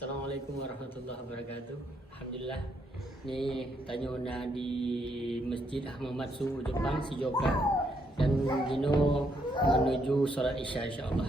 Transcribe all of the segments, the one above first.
Assalamualaikum warahmatullahi wabarakatuh. Alhamdulillah. Ni tanya di Masjid Ahmad Matsu Jepang si Joka dan Dino menuju solat Isya insyaallah.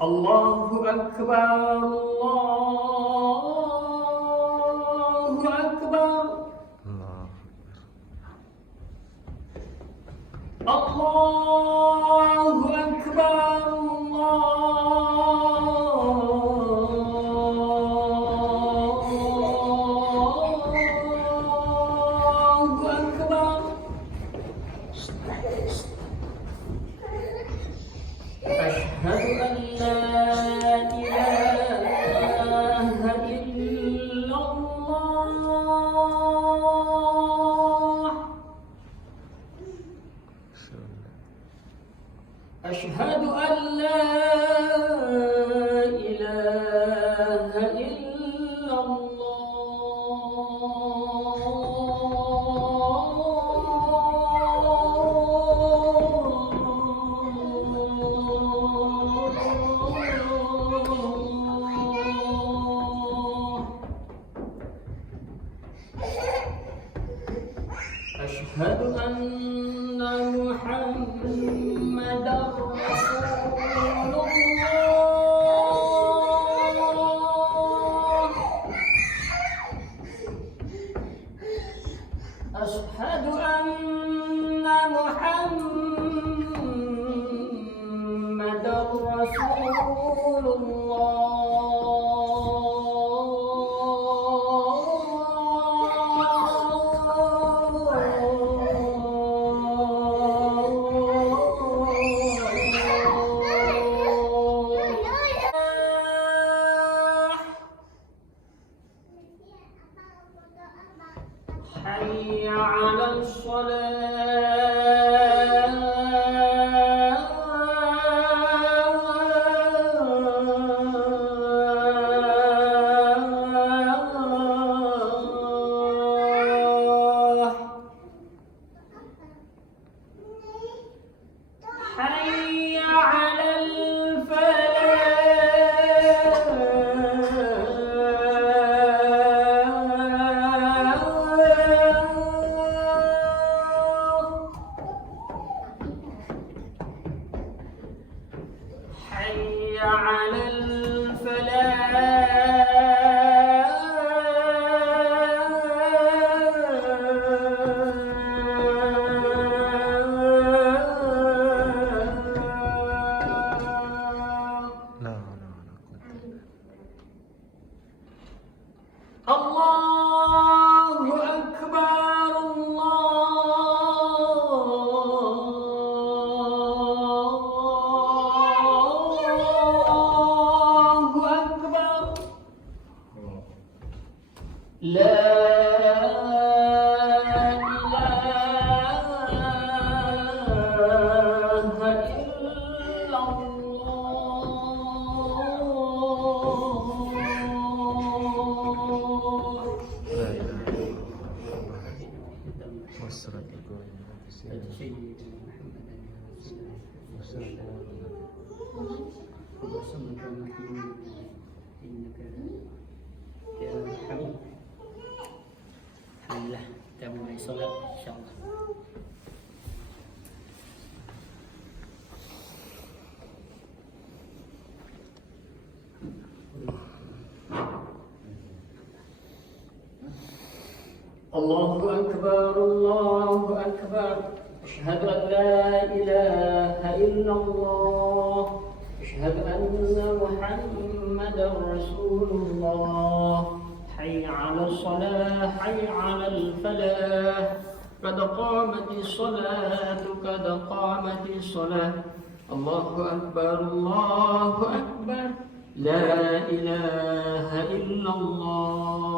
Allahu Akbar, Allahu Akbar, Allahu Akbar, Allahu Akbar. Asyhadu an la ilaha illallah. Asyhadu an la ilaha Asyhadu anna Muhammadar Rasulullah. Asyhadu anna Muhammadar Rasulullah. حي على الصلاة. حي على حي على Allahu Akbar, Allahu Akbar. La ilaha Alhamdulillah, kita mulai solat insyaallah. Allahu Akbar, Allahu Akbar. Asyhadu an la ilaha illallah. Asyhadu anna Muhammadar Rasulullah. حي على الصلاة حي على الفلاح قد قامت الصلاة قد قامت الصلاة الله أكبر الله أكبر لا إله إلا الله